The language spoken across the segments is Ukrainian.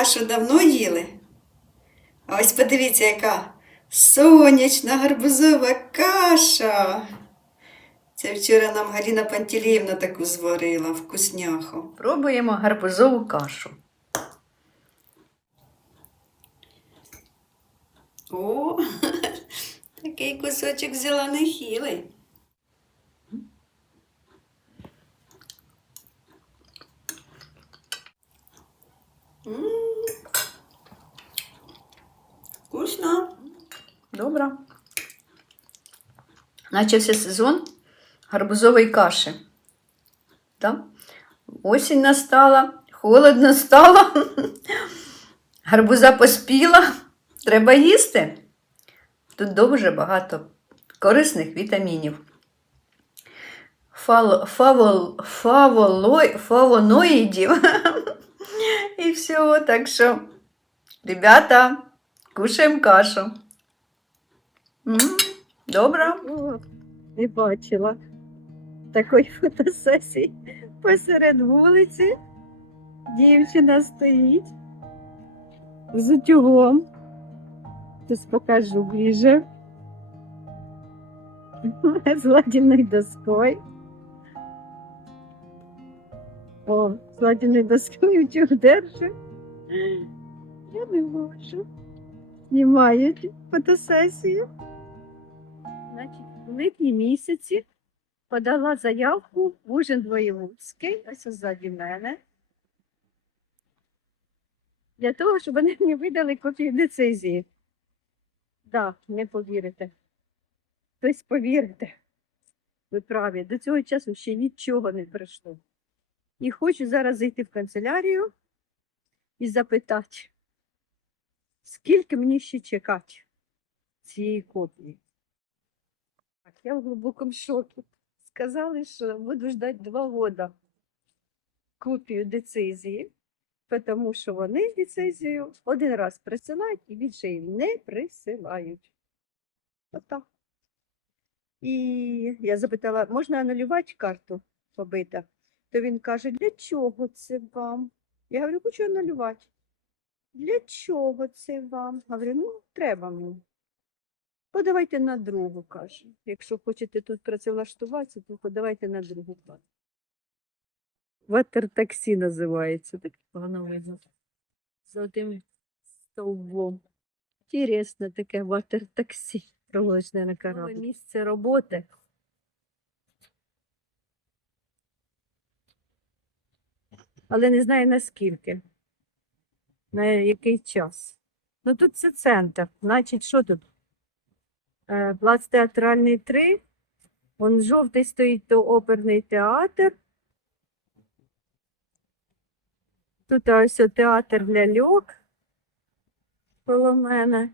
кашу давно їли? А ось подивіться, яка сонячна гарбузова каша. Це вчора нам Галіна Пантеліївна таку зварила вкусняху. Пробуємо гарбузову кашу. О, такий кусочок взяла нехилий. Начався сезон гарбузової каші. Так? Осінь настала, холодно стало, гарбуза поспіла, треба їсти. Тут дуже багато корисних вітамінів. Фало, фавол, фаволой, фавоноїдів і всього. Так що, ребята, кушаємо кашу. Добре. Не бачила такої фотосесії посеред вулиці. Дівчина стоїть з утюгом. Зараз покажу ближе. З ладіною доскою. О, з ладіною доскою утюг держить. Я не можу. Знімають фотосесію. Значить, в липні місяці подала заявку в Ужин Воєвудський, ось ззаді мене, для того, щоб вони мені видали копію децизії. Так, не повірите. Тобто повірите. Ви праві, до цього часу ще нічого не пройшло. І хочу зараз зайти в канцелярію і запитати, скільки мені ще чекати цієї копії. Я в глибокому шокі. Сказали, що буду ждати два роки копію децизії, тому що вони децизію один раз присилають і більше її не присилають. Отак. І я запитала, можна анулювати карту побита? То він каже, для чого це вам? Я говорю, хочу анулювати. Для чого це вам? Говорю, ну, треба мені. Подавайте на другу, каже. Якщо хочете тут працевлаштуватися, то подавайте на другу карту. Ватер-таксі називається. Так погано видно. За тим стовбом. Інтересно таке ватер-таксі. Проволочне на кораблі. Місце роботи. Але не знаю наскільки. На який час. Ну тут це центр. Значить, що тут? Е, Плац театральний 3. Вон жовтий стоїть то оперний театр. Тут ось театр ляльок коло мене.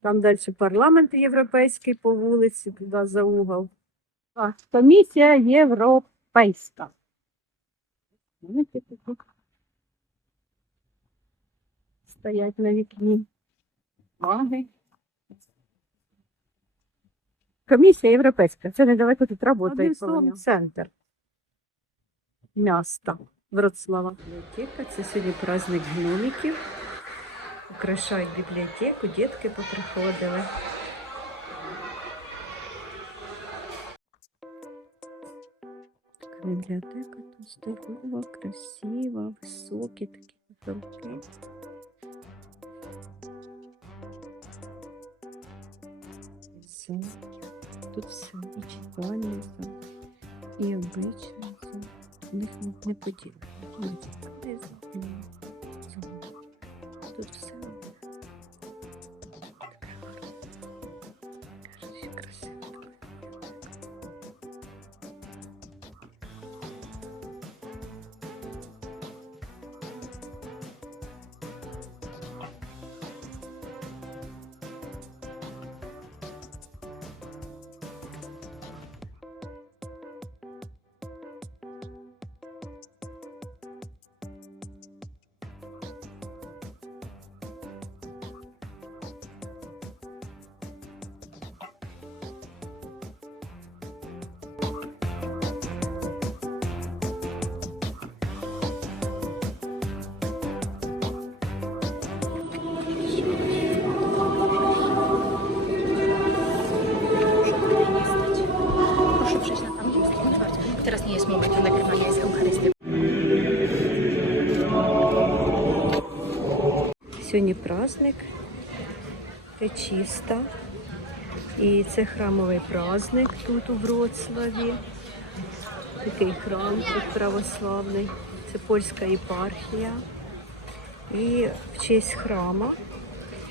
Там далі парламент європейський по вулиці, туди за угол. А, комісія європейська. Стоять на вікні. Комісія європейська. Це недалеко тут працює. Центр міста Вроцлава. Бібліотека. Це сьогодні праздник гномиків. Украшають бібліотеку, дітки поприходили. Бібліотека тут здорова, красива, високі такі потолки. Все. Тут все і читальня, і обличчя. У них. Не поділено. Тут все. Сьогодні праздник Пречиста. І це храмовий праздник тут у Вроцлаві. Такий храм тут православний. Це польська єпархія. І в честь храма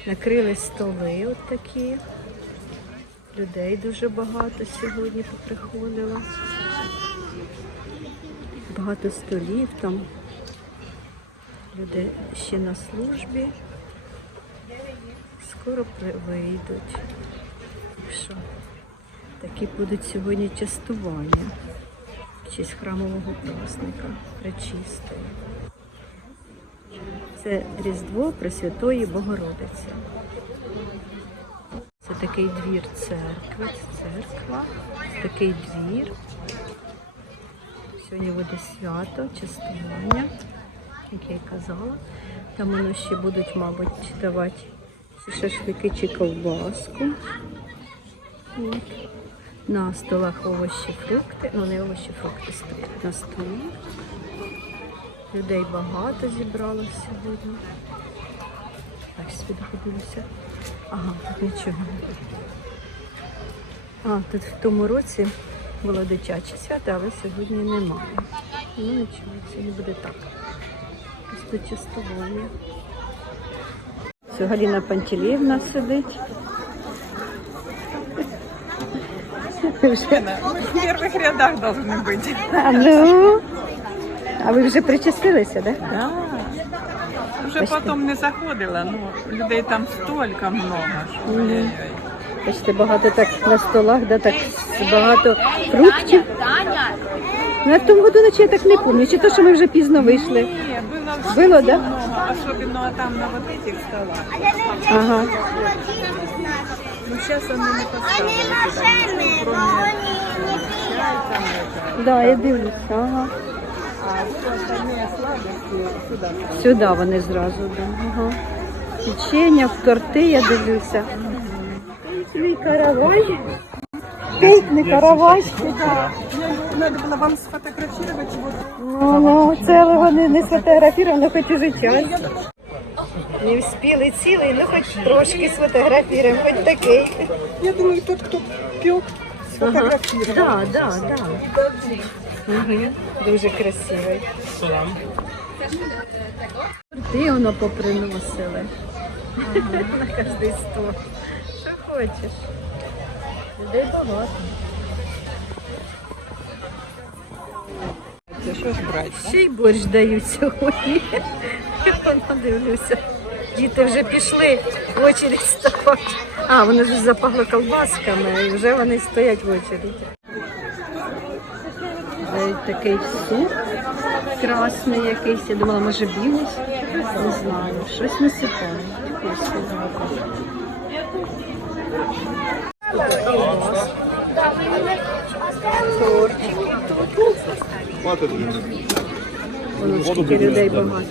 накрили столи от такі. Людей дуже багато сьогодні поприходило. Багато столів там. Люди ще на службі. Скоро вийдуть. Так що такі будуть сьогодні частування в честь храмового праздника Пречистої. Це Різдво Пресвятої Богородиці. Це такий двір церкви, церква, такий двір. Сьогодні буде свято, частування, як я й казала. Там воно ще будуть, мабуть, давати ці шашлики чи ковбаску. От. На столах овочі, фрукти. Ну, не овочі, фрукти стоять на столі. Людей багато зібралося сьогодні. Так, сюди подивлюся. Ага, тут нічого. А, тут в тому році було дитяче свято, але сьогодні немає. Ну нічого, сьогодні буде так. Просто частування. Все, Галіна Пантелєвна сидить. В первых рядах должны быть. А ну, а ви вже причастилися, так? Да? Да. Уже Бачите? потом не заходила, ну, людей там столько много, що Мгм. ой-ой-ой. Бачите, багато так на столах, да, так багато фруктів. Ну, я в тому году наче я так не пам'ятаю. Чи то, що ми вже пізно вийшли? Не, было, Было, да? много, особенно там на вот этих столах. Ага. Ну, сейчас они не поставили туда ничего, кроме чая там это. Да, я дивлюся. Ага. А все остальные сладости сюда. Сюди вони зразу, да. Ага. Печення, торти я дивлюся. Мій каравай. Кейк, не каравай. Надо было вам сфотографировать его. Ну, це але вони не сфотографіровано, хоч уже час. Не встигли цілий, ну хоч трошки сфотографіруємо, хоч такий. Я думаю, тот, кто пек, сфотографировал. Да, да, да. Угу. Дуже красивий. Ти воно поприносили. На кожний стол. Що хочеш. Людей багато. Це що ж брати? Ще й борщ дають сьогодні. Я дивлюся. Діти вже пішли в очередь ставати. А, воно ж запахло колбасками, і вже вони стоять в очереді. Дають такий суп красний якийсь. Я думала, може білий. Не знаю. Щось насипали. Якийсь суп. Воно скільки людей багато.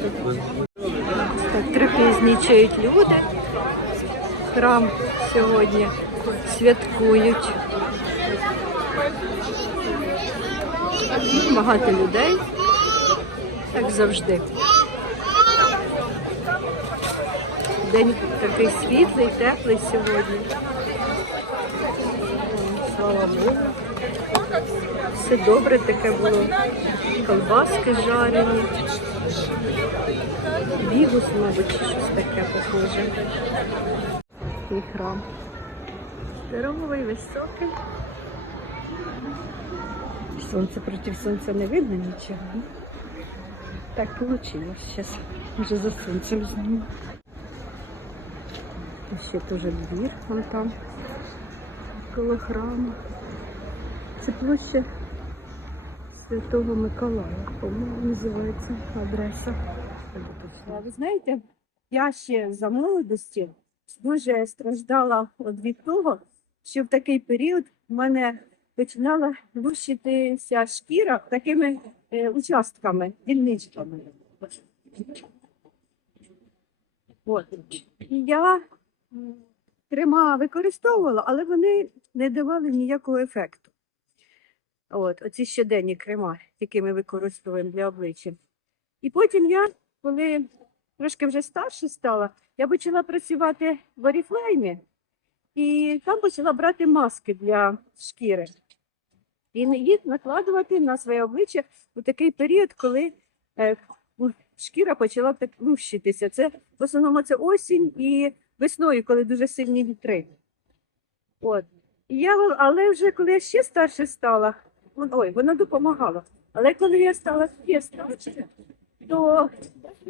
Так, трохи знічають люди. Храм сьогодні святкують. Багато людей. Так завжди. День такий світлий, теплий сьогодні. Слава Богу. Все добре таке було. Колбаски жарені. Бігус, мабуть, щось таке похоже. Такий храм. Здоровий, високий. Сонце проти сонця не видно нічого. Так вийшло. Зараз вже за сонцем зніму. Ще теж двір вон там, коло храму. Це площа Святого Миколая, по-моєму, називається адреса. Ви знаєте, я ще за молодості дуже страждала від того, що в такий період в мене починала лущитися шкіра такими е, участками, дільничками. От. І я крема використовувала, але вони не давали ніякого ефекту. От, оці щоденні крема, які ми використовуємо для обличчя. І потім я, коли трошки вже старше стала, я почала працювати в Оріфлеймі і там почала брати маски для шкіри. І їх накладувати на своє обличчя у такий період, коли е, шкіра почала так лущитися. Це в основному це осінь і весною, коли дуже сильні вітри. От. Я, але вже коли я ще старше стала, ой, вона допомагала. Але коли я стала ще старше, то,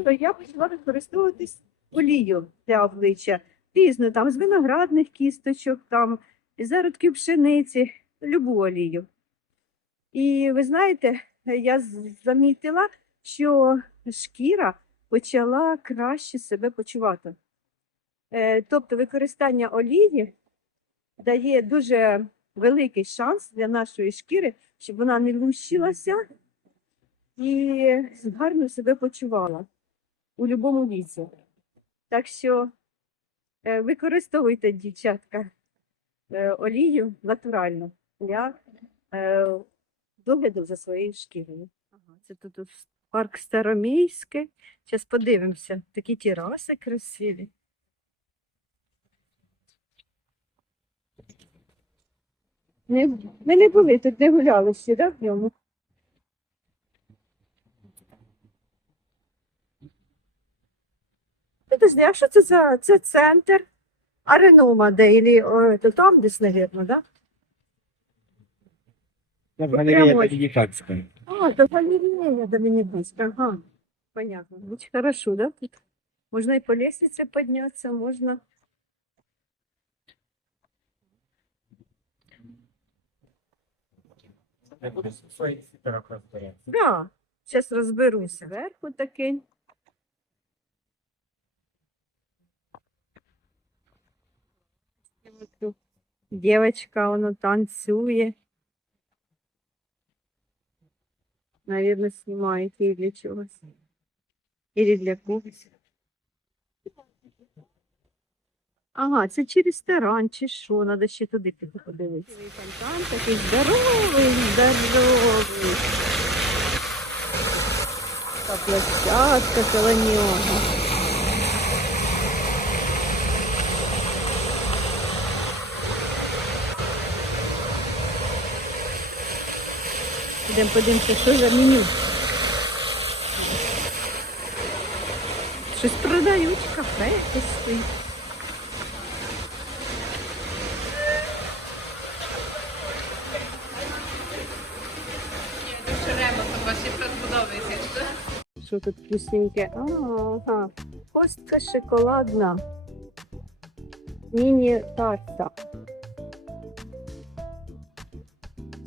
то я почала використовуватись олією для обличчя. Різну, там з виноградних кісточок, там, зародків пшениці, любу олію. І ви знаєте, я замітила, що шкіра почала краще себе почувати. Е, Тобто використання олії дає дуже великий шанс для нашої шкіри, щоб вона не лущилася і гарно себе почувала у будь-якому віці. Так що е, використовуйте, дівчатка, е, олію натурально для догляду за своєю шкірою. Це тут, парк Старомійське. Зараз подивимося. Такі тераси красиві. Не, ми не були тут, не гуляли ще, да, в ньому? Подожди, а що це за це центр? Аренома, де, ілі, о, то там десь, мабуть, да? Ну, Прямо галерея ось. А, это галерея Доминиканская, ага. Понятно. Очень хорошо, да? Тут можно и по лестнице подняться, можно... Да, сейчас разберусь. Зверху такий. Девочка, вона танцює. Наверное, снимает її для чогось. Или для когось. Ага, це чи ресторан, чи що, треба ще туди піти подивитися. Фонтан такий здоровий, здоровий. Та площадка коло нього. Ідемо подивимося, що за меню. Щось продають, кафе якесь. Що тут вкусненьке? Ага. Костка шоколадна. Міні-тарта.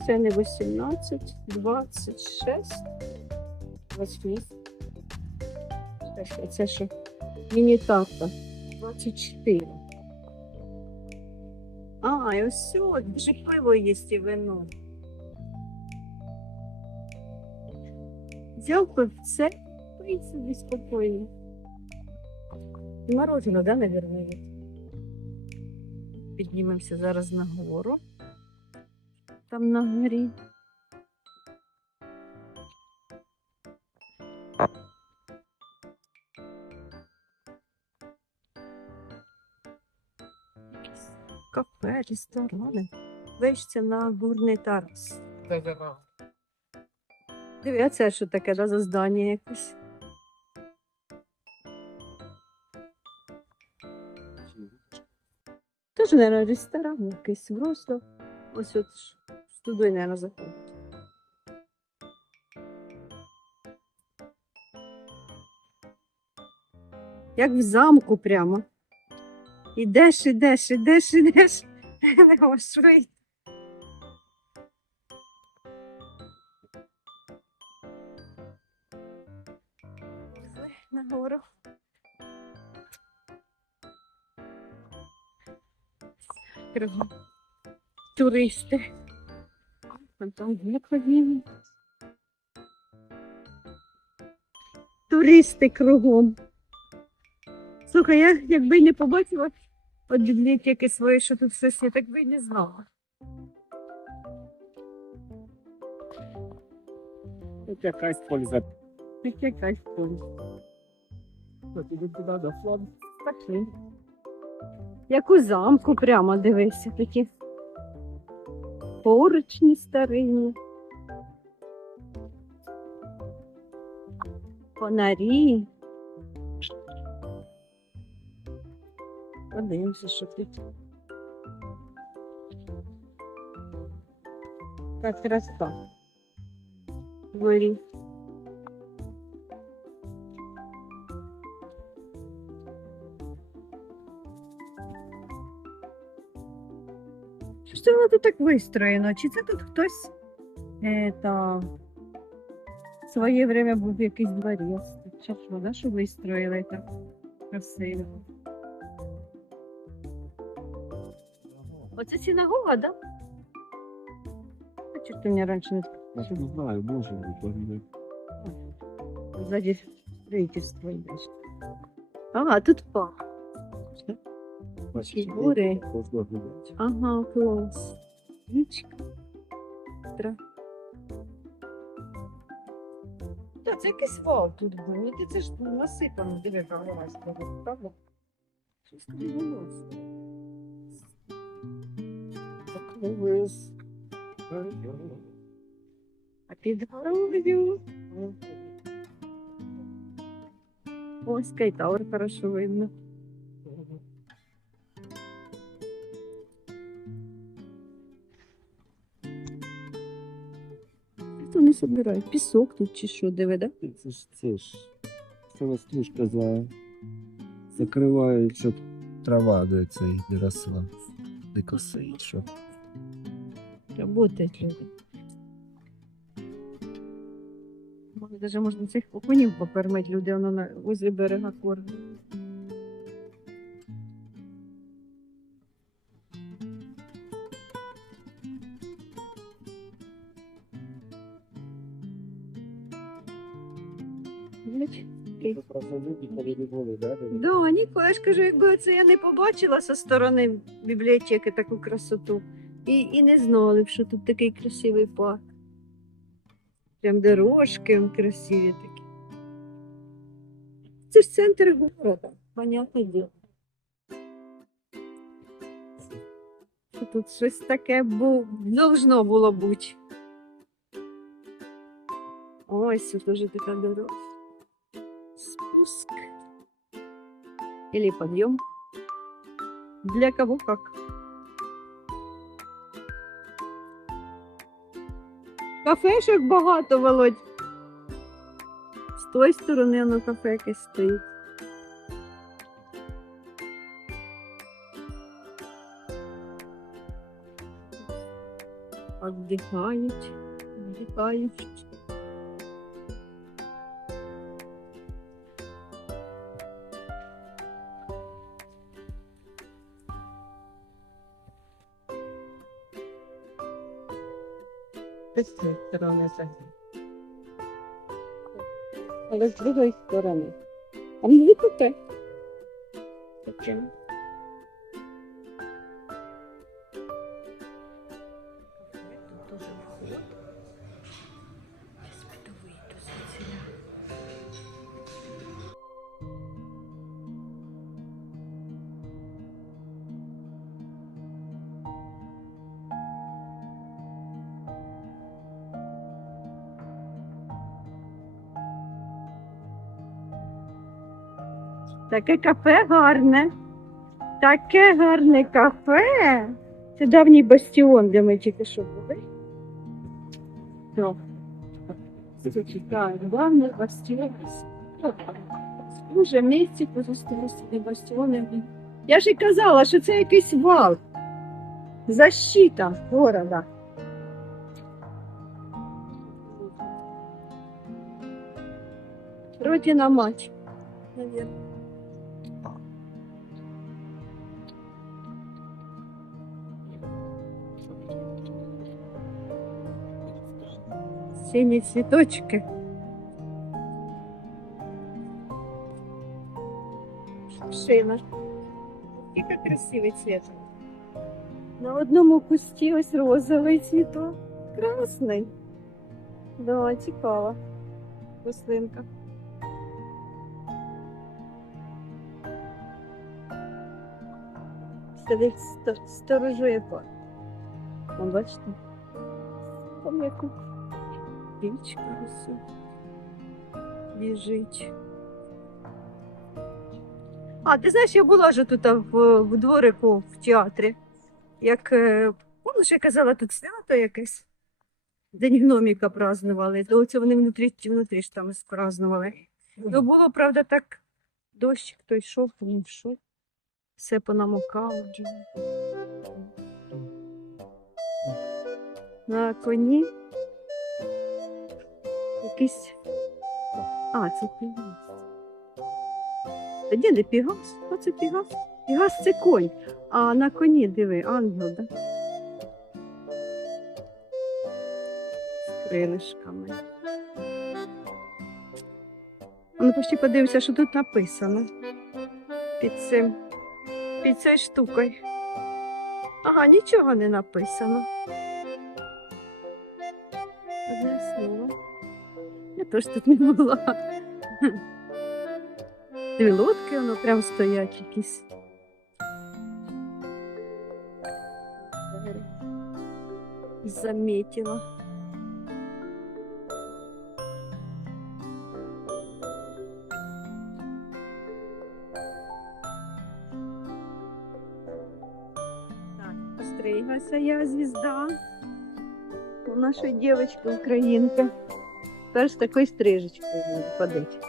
Це не 18, 26, 28. Чекай, Це що? Міні-тарта. 24. А, і ось все, вже пиво є і вино. Взяв пивце, пий собі спокійно. І Мороженое, да, наверное? Піднімемося зараз на гору. Там на горі. Кафе, ресторани. Вишся на горний тарас. Диви, а це що таке, да, за здання якесь? Теж, мабуть, ресторан якийсь просто. Ось от туди, мабуть, заходить. Як в замку прямо. Ідеш, ідеш, ідеш, ідеш. Не можеш. Кругом туристи. Там Яковін. Туристи кругом. Слухай, я якби не побачила от бібліотеки свої, що тут щось є, так би не знала. Это якась польза. Тут якась польза. Пошли. Як у замку прямо дивися, такі поручні старинні. Фонарі. Подивимося, що тут. Як краса. Дворі. Це воно тут так вистроєно? Чи це тут хтось е, та, в своє время був якийсь дворець? Чи що, да, що вистроїли так красиво? Оце синагога, да? А чого ти мені раніше не Я не знаю, може бути. Сзади строительство идешь. Ага, тут парк. Фігури. Ага, клас. Річка. Та це якийсь вал тут був. Ну, ти це ж насипано, диви, стоїть, правда? Щось виносить. Так вис. А під горою. Ой, скайтаур хорошо видно. Собирають? Пісок тут чи що, диви, да? Це ж це ж. Це ластушка за... закривають, щоб трава до цієї не росла. Не косить, щоб. Работають люди. Може, даже можна цих окунів покормити, люди воно на возле берега кормять. Да? Ніколи, ж кажу, якби це я не побачила зі сторони бібліотеки таку красоту. І, і не знали що тут такий красивий парк. Прям дорожки красиві такі. Це ж центр города, понятне діло. Що тут щось таке бу... должно було бути. Ось тут уже така дорога. Спуск. Или подъем. Для кого как. Кафешок багато, Володь. З тої сторони воно кафе якесь стоїть. Отдихають, віддихають. З цієї сторони загін. Але з другої сторони. А мені таке. Таке. Таке кафе гарне. Таке гарне кафе. Це давній бастіон, де ми тільки що були. Так. Так, давній бастіон. Дуже місці позосталися бастіони. Я ж і казала, що це якийсь вал. Защита города. Родина мать, наверное. сині цвіточки. Шина. Який красивий цвіт. На одному кусті ось розовий цвіток, красний. Да, цікава рослинка. Сидить сторожує кот. Бачите? Пом'яку річка ось біжить. А, ти знаєш, я була вже тут в, в дворику в театрі. Як, е, помниш, я казала, тут свято якесь. День гноміка празднували. То це вони внутрі, внутрі ж там празднували. Ну, було, правда, так, дощик той йшов, то не йшов. Все понамокало. На коні якийсь. А, це пігас. Та де не пігас? Оце пігас. Пігас це конь. А на коні диви, ангел, да? З крилишками. А Ну, почти подивимося, що тут написано. Під цим. Під цією штукою. Ага, нічого не написано. Одне слово. Я теж тут не була. Дві лодки, воно прям стоять якісь. Заметила. Так, постриглася я звезда. У нашої дівчинки українки. Тепер з такою стрижечкою буде ходити.